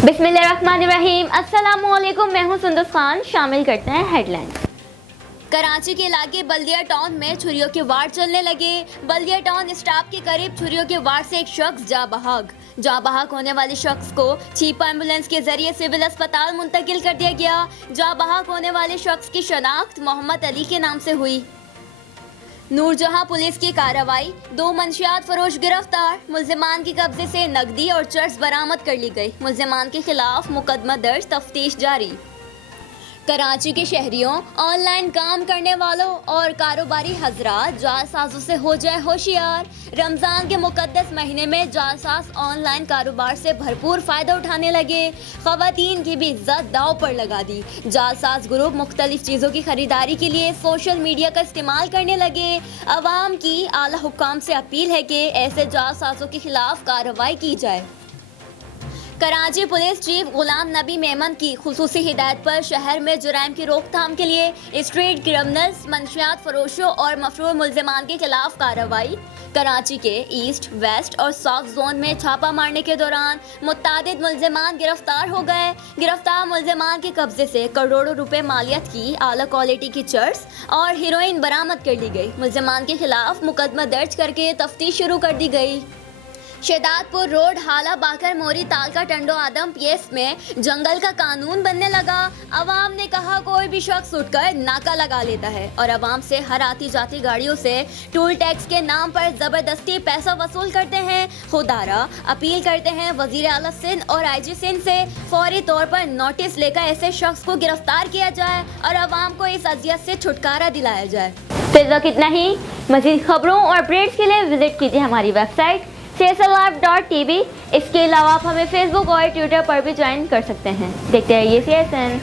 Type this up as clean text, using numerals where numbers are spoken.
बिस्मिल्लाहिर्रहमानिर्रहीम। अस्सलामुअलैकुम, मैं हूं सुंदस खान। शामिल करते हैं हेडलाइंस। कराची के इलाके बल्दिया टाउन में छुरियों के वार चलने लगे। बल्दिया टाउन स्टॉप के करीब छुरियों के वार से एक शख्स जाँ बहक होने वाले शख्स को चीपा एम्बुलेंस के जरिए सिविल अस्पताल मुंतकिल कर दिया गया। जाँ बहक होने वाले शख्स की शनाख्त मोहम्मद अली के नाम से हुई। नूरजहां पुलिस की कार्रवाई, 2 मंशियात फरोश गिरफ्तार। मुल्जिमान के कब्जे से नकदी और चर्स बरामद कर ली गई। मुल्जिमान के खिलाफ मुकदमा दर्ज, तफ्तीश जारी। कराची के शहरियों, ऑनलाइन काम करने वालों और कारोबारी हजरात जालसाजों से हो जाए होशियार। रमज़ान के मुकद्दस महीने में जालसाज ऑनलाइन कारोबार से भरपूर फ़ायदा उठाने लगे। ख़वातीन की भी इज्जत दांव पर लगा दी। जालसाज ग्रुप मुख्तलिफ चीज़ों की खरीदारी के लिए सोशल मीडिया का इस्तेमाल करने लगे। अवाम की आला हुक्काम से अपील है कि ऐसे जालसाजों के खिलाफ कार्रवाई की जाए। कराची पुलिस चीफ गुलाम नबी मेमन की खुसूसी हिदायत पर शहर में जुराइम की रोकथाम के लिए स्ट्रीट क्रिमिनल्स, मंशियात फरोशों और मफरूर मुल्जिमान के खिलाफ कार्रवाई। कराची के ईस्ट, वेस्ट और साउथ जोन में छापा मारने के दौरान मुत्तादिद मुल्जिमान गिरफ्तार हो गए। गिरफ्तार मुल्जिमान के कब्जे से करोड़ों रुपए मालियत की आला क्वालिटी की चर्स और हीरोइन बरामद कर ली गई। मुल्जिमान के खिलाफ मुकदमा दर्ज करके तफ्तीश शुरू कर दी गई। शेदातपुर रोड हाला बाकर मोरी तालका टंडो आदम पीएफ में जंगल का कानून बनने लगा। अवाम ने कहा कोई भी शख्स उठकर नाका लगा लेता है और अवाम से हर आती जाती गाड़ियों से टूल टैक्स के नाम पर जबरदस्ती पैसा वसूल करते हैं। खुदारा अपील करते हैं वजीर आला सिंध और IG सिंध से फौरी तौर पर नोटिस लेकर ऐसे शख्स को गिरफ्तार किया जाए और अवाम को इस अजियत से छुटकारा दिलाया जाए। फिर वक्त इतना ही। मज़ीद खबरों और अपडेट्स के लिए विजिट कीजिए हमारी वेबसाइट cslive.tv। इसके अलावा आप हमें फेसबुक और ट्विटर पर भी ज्वाइन कर सकते हैं। देखते रहिए CSN।